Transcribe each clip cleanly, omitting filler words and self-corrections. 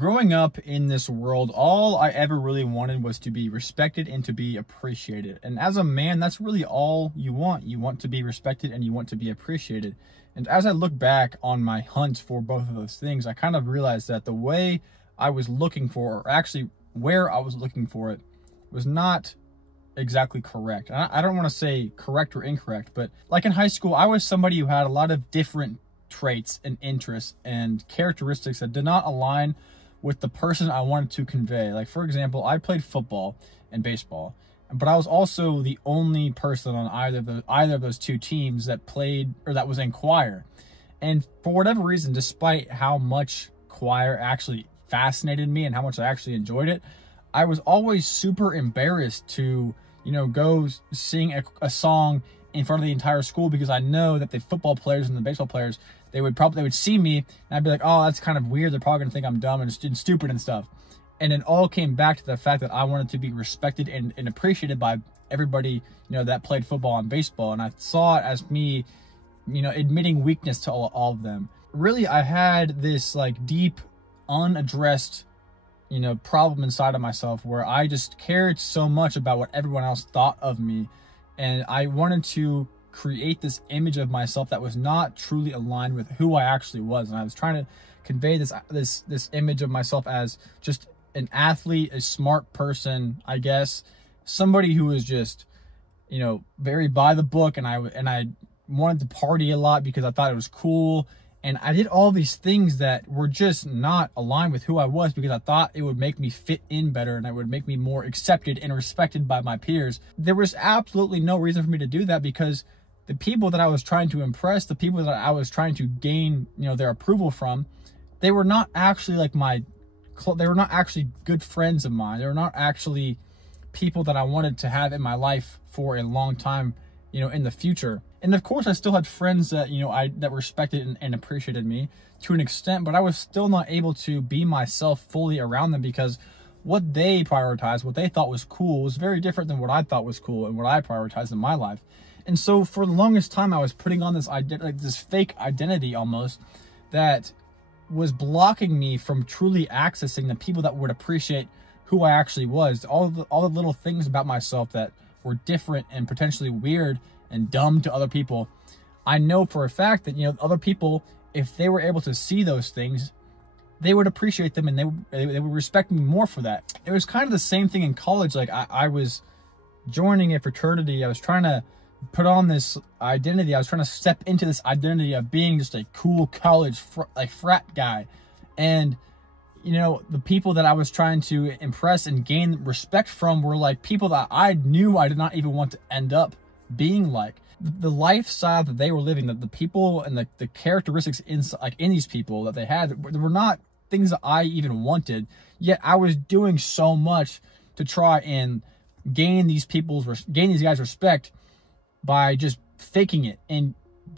Growing up in this world, all I ever really wanted was to be respected and to be appreciated. And as a man, that's really all you want. You want to be respected and you want to be appreciated. And as I look back on my hunt for both of those things, I kind of realized that the way I was looking for, or actually where I was looking for it, was not exactly correct. I don't want to say correct or incorrect, but like in high school, I was somebody who had a lot of different traits and interests and characteristics that did not align with the person I wanted to convey. Like, for example, I played football and baseball, but I was also the only person on either of those two teams that played or that was in choir. And for whatever reason, despite how much choir actually fascinated me and how much I actually enjoyed it, I was always super embarrassed to, go sing a song in front of the entire school, because I know that the football players and the baseball players, they would see me and I'd be like, oh, that's kind of weird. They're probably gonna think I'm dumb and stupid and stuff. And it all came back to the fact that I wanted to be respected and appreciated by everybody, that played football and baseball. And I saw it as me, admitting weakness to all of them. Really, I had this like deep, unaddressed, problem inside of myself where I just cared so much about what everyone else thought of me. And I wanted to create this image of myself that was not truly aligned with who I actually was. And I was trying to convey this image of myself as just an athlete, a smart person, I guess, somebody who was just, very by the book. And I wanted to party a lot because I thought it was cool. And I did all these things that were just not aligned with who I was, because I thought it would make me fit in better and it would make me more accepted and respected by my peers. There was absolutely no reason for me to do that, because the people that I was trying to impress, the people that I was trying to gain, their approval from, they were not actually they were not actually good friends of mine. They were not actually people that I wanted to have in my life for a long time, in the future. And of course, I still had friends that, that respected and appreciated me to an extent, but I was still not able to be myself fully around them, because what they prioritized, what they thought was cool, was very different than what I thought was cool and what I prioritized in my life. And so for the longest time, I was putting on this fake identity almost that was blocking me from truly accessing the people that would appreciate who I actually was. All the little things about myself that were different and potentially weird and dumb to other people. I know for a fact that, other people, if they were able to see those things, they would appreciate them and they would respect me more for that. It was kind of the same thing in college. Like I was joining a fraternity. I was trying to put on this identity. I was trying to step into this identity of being just a cool college frat guy. And, the people that I was trying to impress and gain respect from were like people that I knew I did not even want to end up being like. The lifestyle that they were living, the people and the characteristics in these people that they had, were not things that I even wanted. Yet I was doing so much to try and gain these guys' respect by just faking it and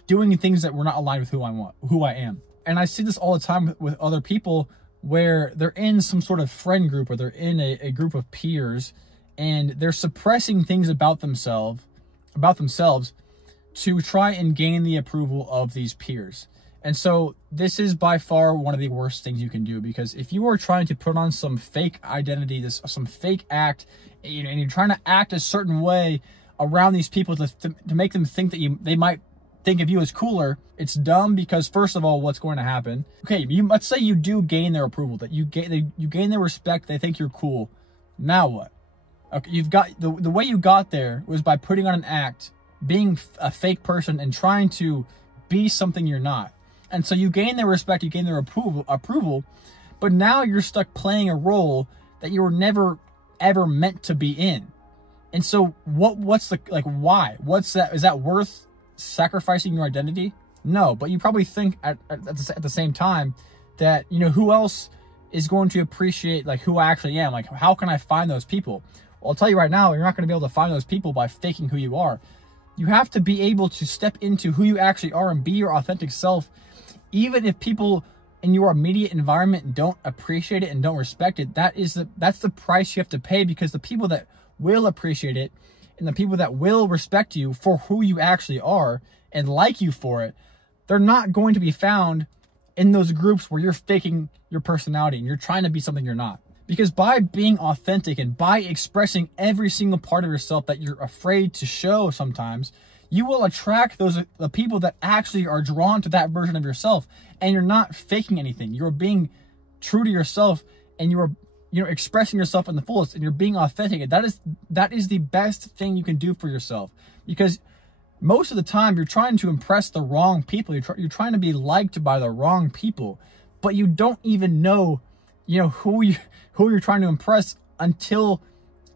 doing things that were not aligned with who I am. And I see this all the time with other people, where they're in some sort of friend group or they're in a group of peers, and they're suppressing things about themselves to try and gain the approval of these peers. And so this is by far one of the worst things you can do, because if you are trying to put on some fake identity, some fake act, and you're trying to act a certain way around these people to make them think that they might think of you as cooler, it's dumb. Because first of all, what's going to happen? Okay, let's say you do gain their approval, that you gain their respect, they think you're cool. Now what? Okay, you've got the way you got there was by putting on an act, being a fake person, and trying to be something you're not. And so you gain their respect, you gain their approval, but now you're stuck playing a role that you were never ever meant to be in. And so what's the why? What's that? Is that worth sacrificing your identity? No, but you probably think at the same time that, who else is going to appreciate who I actually am? Like, how can I find those people? Well, I'll tell you right now, you're not going to be able to find those people by faking who you are. You have to be able to step into who you actually are and be your authentic self, even if people in your immediate environment don't appreciate it and don't respect it. That's the price you have to pay, because the people that will appreciate it and the people that will respect you for who you actually are and like you for it, they're not going to be found in those groups where you're faking your personality and you're trying to be something you're not. Because by being authentic and by expressing every single part of yourself that you're afraid to show sometimes, you will attract the people that actually are drawn to that version of yourself. And you're not faking anything. You're being true to yourself, and you're expressing yourself in the fullest, and you're being authentic. And that is the best thing you can do for yourself. Because most of the time you're trying to impress the wrong people. You're trying to be liked by the wrong people, but you don't even know, who you're trying to impress until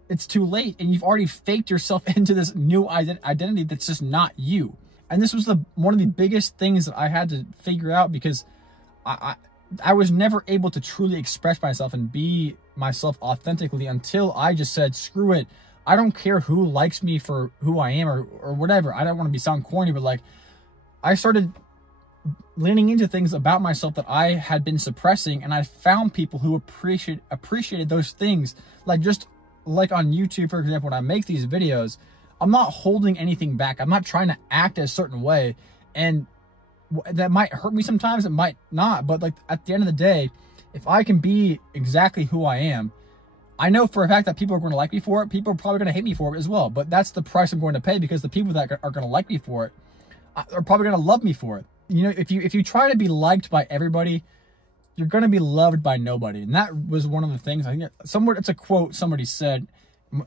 it's too late, and you've already faked yourself into this new identity that's just not you. And this was one of the biggest things that I had to figure out, because I was never able to truly express myself and be myself authentically until I just said, screw it. I don't care who likes me for who I am or whatever. I don't want to sound corny, but like, I started leaning into things about myself that I had been suppressing, and I found people who appreciated those things. Like on YouTube, for example, when I make these videos, I'm not holding anything back. I'm not trying to act a certain way, and that might hurt me sometimes. It might not, but like at the end of the day, if I can be exactly who I am, I know for a fact that people are going to like me for it. People are probably going to hate me for it as well, but that's the price I'm going to pay, because the people that are going to like me for it are probably going to love me for it. If you try to be liked by everybody, you're going to be loved by nobody. And that was one of the things, I think it's a quote somebody said.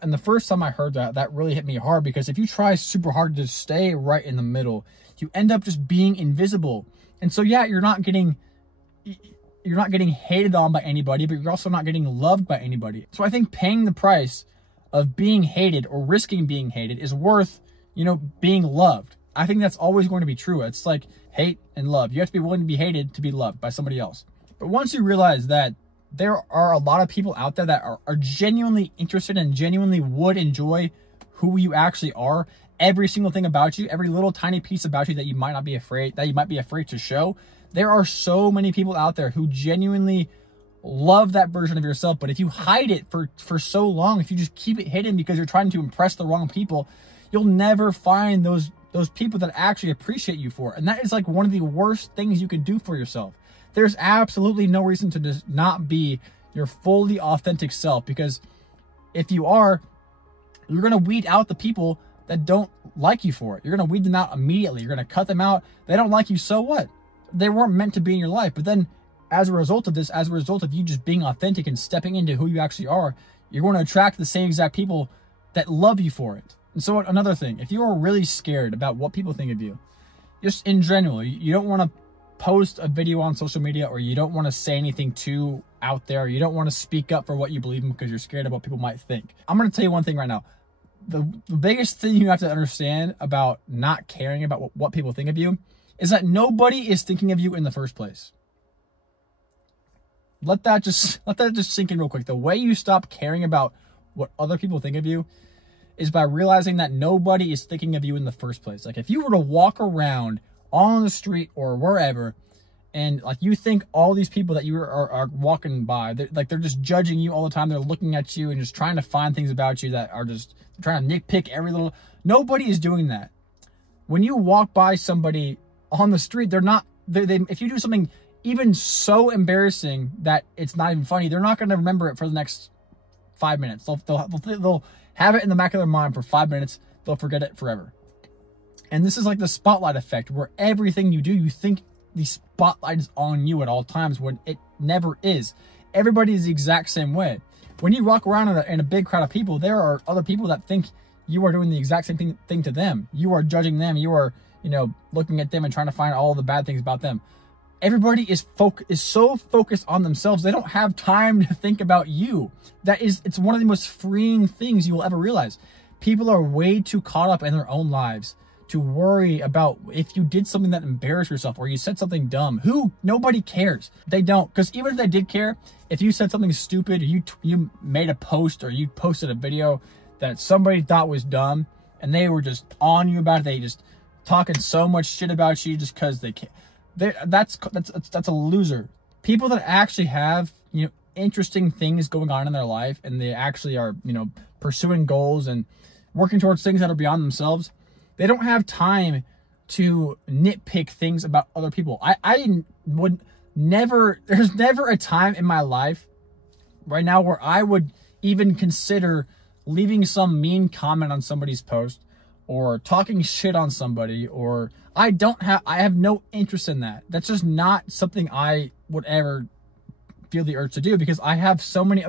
And the first time I heard that really hit me hard, because if you try super hard to stay right in the middle, you end up just being invisible. And so, yeah, you're not getting hated on by anybody, but you're also not getting loved by anybody. So I think paying the price of being hated or risking being hated is worth, being loved. I think that's always going to be true. It's like hate and love. You have to be willing to be hated to be loved by somebody else. But once you realize that there are a lot of people out there that are genuinely interested and genuinely would enjoy who you actually are, every single thing about you, every little tiny piece about you that you might be afraid to show, there are so many people out there who genuinely love that version of yourself. But if you hide it for so long, if you just keep it hidden because you're trying to impress the wrong people, you'll never find those people that actually appreciate you for it. And that is like one of the worst things you can do for yourself. There's absolutely no reason to just not be your fully authentic self, because if you are, you're going to weed out the people that don't like you for it. You're going to weed them out immediately. You're going to cut them out. They don't like you, so what? They weren't meant to be in your life. But then as a result of this, as a result of you just being authentic and stepping into who you actually are, you're going to attract the same exact people that love you for it. And so another thing, if you are really scared about what people think of you, just in general, you don't want to post a video on social media, or you don't want to say anything too out there, you don't want to speak up for what you believe in because you're scared of what people might think. I'm going to tell you one thing right now. The biggest thing you have to understand about not caring about what people think of you is that nobody is thinking of you in the first place. Let that just sink in real quick. The way you stop caring about what other people think of you is by realizing that nobody is thinking of you in the first place. Like if you were to walk around on the street or wherever, and like you think all these people that you are walking by, they're just judging you all the time. They're looking at you and just trying to find things about you that are just trying to nitpick every little. Nobody is doing that. When you walk by somebody on the street, if you do something even so embarrassing that it's not even funny, they're not going to remember it for the next 5 minutes. They'll have it in the back of their mind for 5 minutes. They'll forget it forever. And this is like the spotlight effect, where everything you do, you think the spotlight is on you at all times, when it never is. Everybody is the exact same way. When you walk around in a big crowd of people, there are other people that think you are doing the exact same thing to them. You are judging them. You are, looking at them and trying to find all the bad things about them. Everybody is so focused on themselves, they don't have time to think about you. It's one of the most freeing things you will ever realize. People are way too caught up in their own lives to worry about if you did something that embarrassed yourself or you said something dumb. Nobody cares. They don't. Because even if they did care, if you said something stupid, you made a post or you posted a video that somebody thought was dumb and they were just on you about it, they just talking so much shit about you just because they can't. That's a loser. People that actually have, interesting things going on in their life, and they actually are, pursuing goals and working towards things that are beyond themselves, they don't have time to nitpick things about other people. there's never a time in my life right now where I would even consider leaving some mean comment on somebody's post or talking shit on somebody, or I have no interest in that. That's just not something I would ever feel the urge to do, because I have so many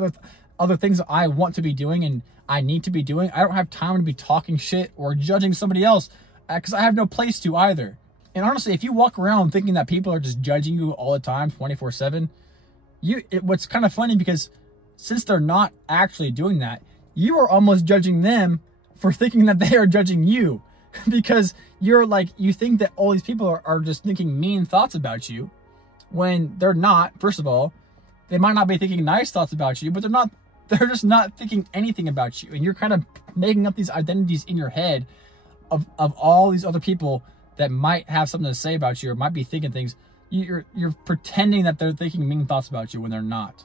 other things that I want to be doing and I need to be doing. I don't have time to be talking shit or judging somebody else, because I have no place to either. And honestly, if you walk around thinking that people are just judging you all the time, 24/7, what's kind of funny, because since they're not actually doing that, you are almost judging them for thinking that they are judging you, because you think that all these people are just thinking mean thoughts about you, when they're not. First of all, they might not be thinking nice thoughts about you, but they're just not thinking anything about you. And you're kind of making up these identities in your head of all these other people that might have something to say about you or might be thinking things. You're pretending that they're thinking mean thoughts about you when they're not.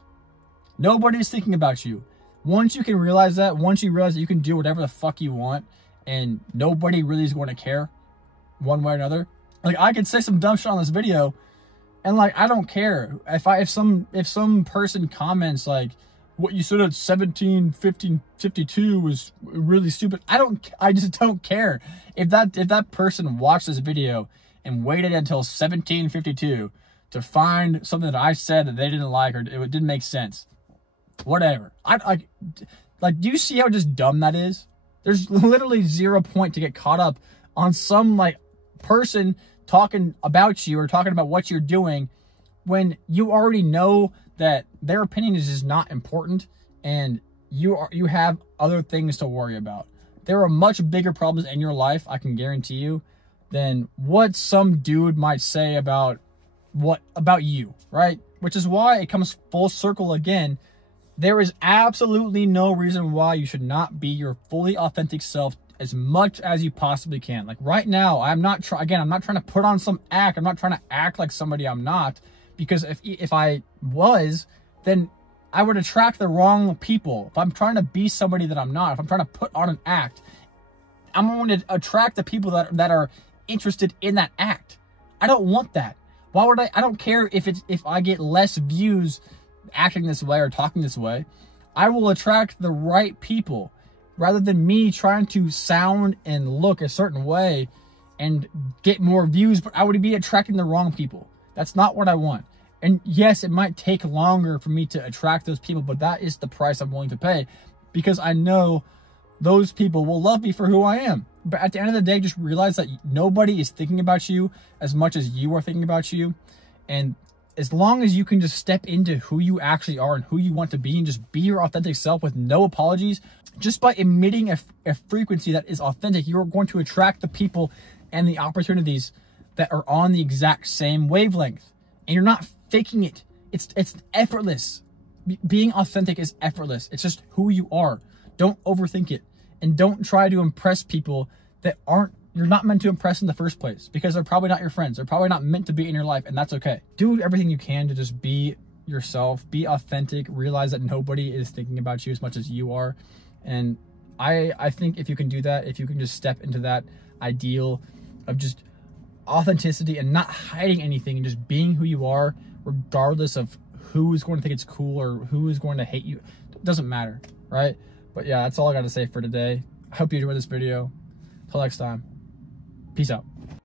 Nobody's thinking about you. Once you can realize that, once you realize that you can do whatever the fuck you want and nobody really is going to care one way or another. Like, I could say some dumb shit on this video and like, I don't care. If some person comments like, what you said at 17:52 was really stupid, I just don't care. If that person watched this video and waited until 17:52 to find something that I said that they didn't like or it didn't make sense, whatever. Like, do you see how just dumb that is? There's literally 0 point to get caught up on some like person talking about you or talking about what you're doing when you already know that their opinion is just not important and you have other things to worry about. There are much bigger problems in your life, I can guarantee you, than what some dude might say about you, right? Which is why it comes full circle again. There is absolutely no reason why you should not be your fully authentic self as much as you possibly can. Like right now, I'm not trying to put on some act. I'm not trying to act like somebody I'm not, because if I was, then I would attract the wrong people. If I'm trying to be somebody that I'm not, if I'm trying to put on an act, I'm going to attract the people that are interested in that act. I don't want that. Why would I don't care if I get less views acting this way or talking this way. I will attract the right people rather than me trying to sound and look a certain way and get more views, but I would be attracting the wrong people. That's not what I want. And yes, it might take longer for me to attract those people, but that is the price I'm willing to pay, because I know those people will love me for who I am. But at the end of the day, just realize that nobody is thinking about you as much as you are thinking about you. And as long as you can just step into who you actually are and who you want to be and just be your authentic self with no apologies, just by emitting a frequency that is authentic, you're going to attract the people and the opportunities that are on the exact same wavelength. And you're not faking it. It's effortless. Being authentic is effortless. It's just who you are. Don't overthink it. And don't try to impress people that you're not meant to impress in the first place, because they're probably not your friends. They're probably not meant to be in your life, and that's okay. Do everything you can to just be yourself, be authentic, realize that nobody is thinking about you as much as you are. And I think if you can do that, if you can just step into that ideal of just authenticity and not hiding anything and just being who you are, regardless of who is going to think it's cool or who is going to hate you, it doesn't matter, right? But yeah, that's all I got to say for today. I hope you enjoyed this video. Till next time. Peace out.